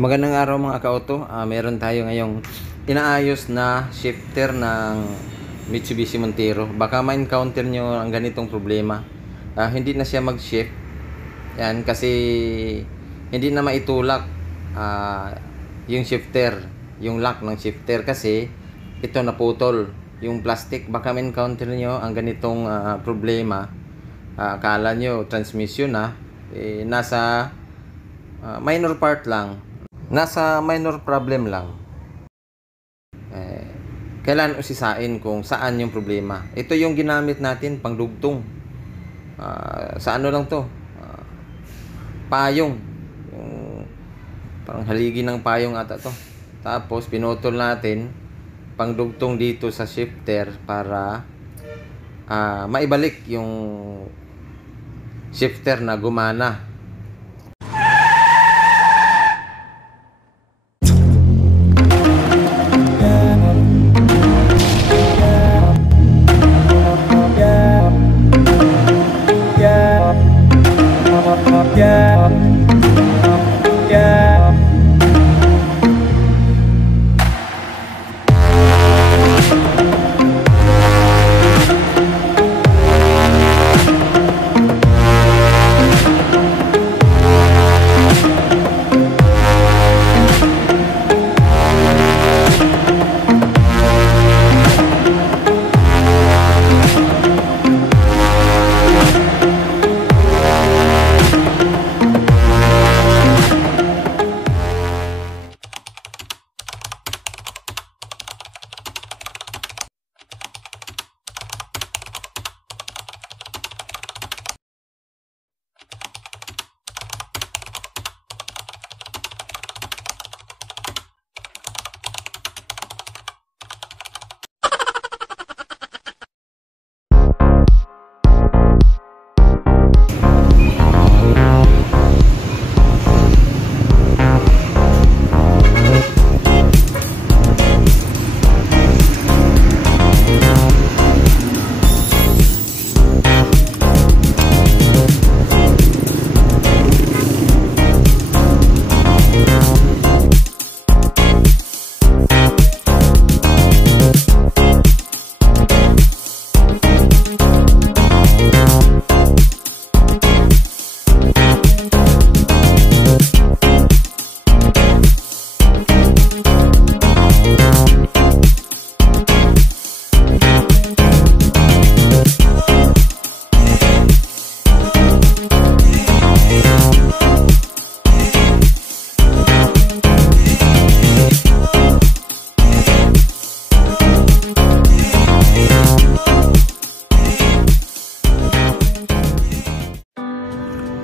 Magandang araw mga ka-auto. Meron tayo ngayong inaayos na shifter ng Mitsubishi Montero. Baka ma-encounter nyo ang ganitong problema. Hindi na siya mag-shift. Yan, kasi hindi na maitulak yung shifter, yung lock ng shifter kasi ito naputol. Yung plastic, baka ma-encounter nyo ang ganitong problema. Akala nyo transmission na, nasa minor part lang. Nasa minor problem lang. Kailan usisain kung saan yung problema. Ito yung ginamit natin pang dugtong. Sa ano lang to? Payong. Yung, parang haligi ng payong ata to. Tapos pinutol natin pang dugtong dito sa shifter para maibalik yung shifter na gumana.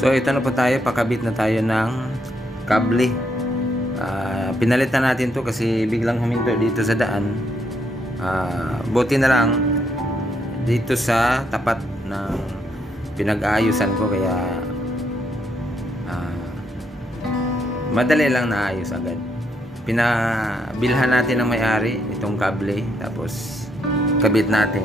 So ito na po tayo, pakabit na tayo ng kable. Pinalitan natin to kasi biglang huminto dito sa daan. Buti na lang dito sa tapat ng pinag-aayusan ko, kaya madali lang naayos agad. Pinabilhan natin ng may-ari itong kable, tapos kabit natin.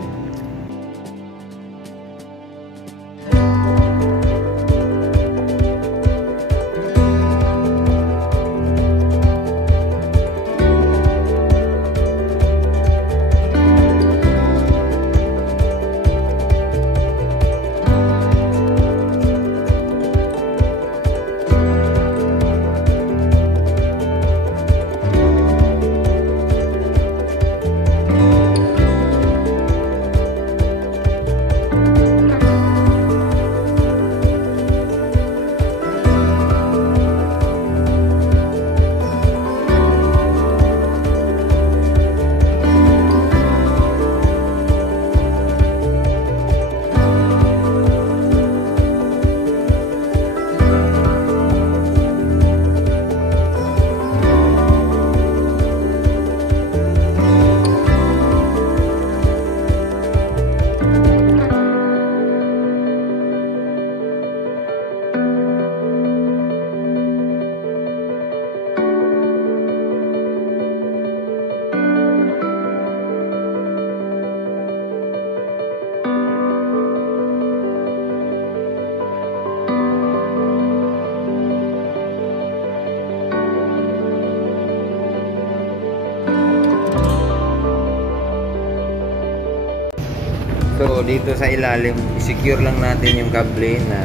So dito sa ilalim, i-secure lang natin yung kable na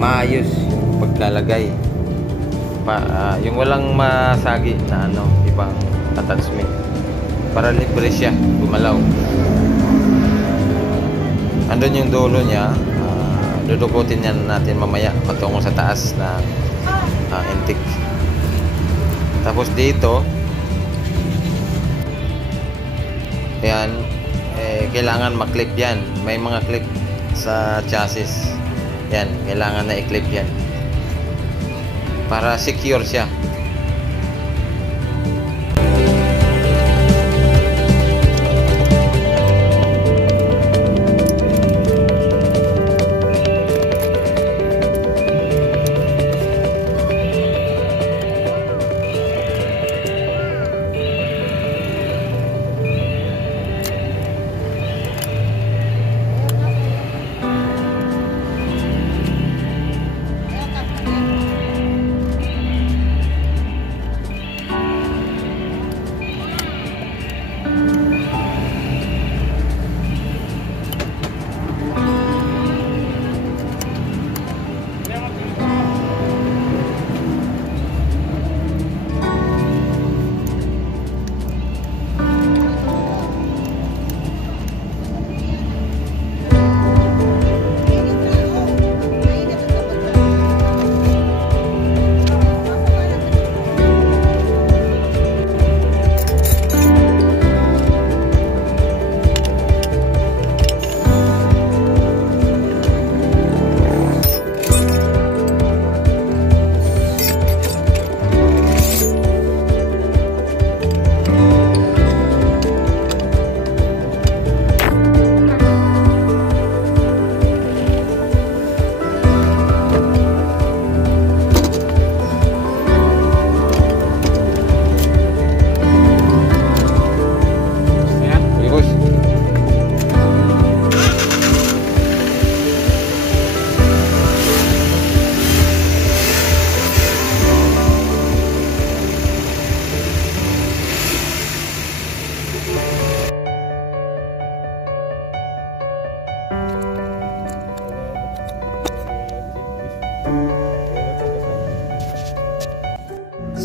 maayos yung paglalagay. Yung walang masagi na ibang attachment para libre siya gumalaw. Andun yung dulo niya, dudukutin yan natin mamaya patungo sa taas ng intake. Tapos dito yan, kailangan maklip yan. May mga clip sa chassis yan, kailangan na i-clip yan para secure siya.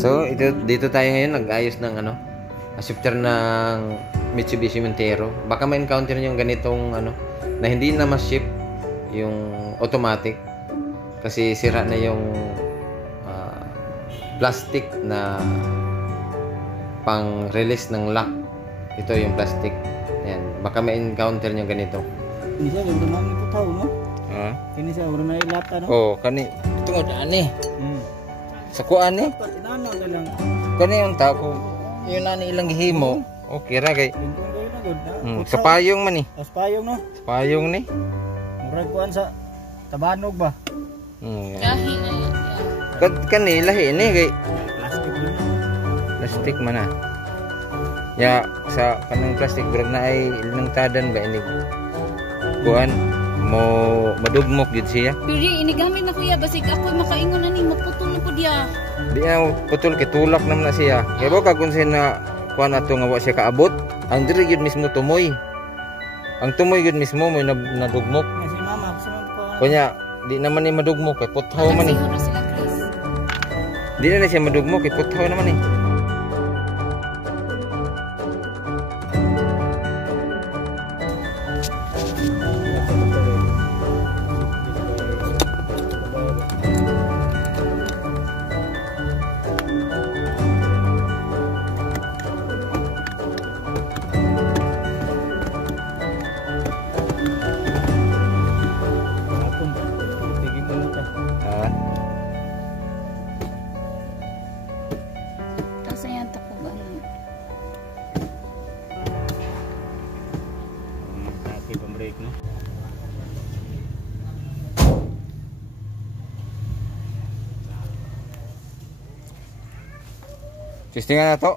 So, dito tayo ngayon nag-ayos ng shifter ng Mitsubishi Montero. Baka ma-encounter nyo yung ganitong na hindi na mas-shift yung automatic kasi sira na yung plastic na pang-release ng lock. Ito yung plastic. Ayan. Baka ma-encounter nyo ganito. Ini siya, ganda namin ito tao, no? Kini siya, wala na ilata, no? Oo, kani. Ito nga daan eh. Sa kuan eh. Patinanaw ka lang. Kani yung tao ko. Yun na ilang himo. Okay ra kay. Sa payong man eh. Sa payong, no? Sa payong ni. Murag kuan sa tabanog ba? Lahi na yan. Kani lahi ni kay Plastic yun. plastic man na. Ya sa kanang plastic brag na ay ilang tadan ba ini. Kuan mo madugmok gid siya. Pili inigamit na kuya basig ako makaingon ani maputol na pud ya. Di na putol kay tulak naman na siya. Kaya ba kung na kuan ato nga wa siya kaabot, ang diri gid mismo tumoy. Ang tumoy gid mismo mo nadugmok. Kasi mama, kasi mama. Kunya di naman ni madugmok kay puthaw man ni. Di na siya madugmok kay puthaw naman ni. Pang-break, no? Testingan na to.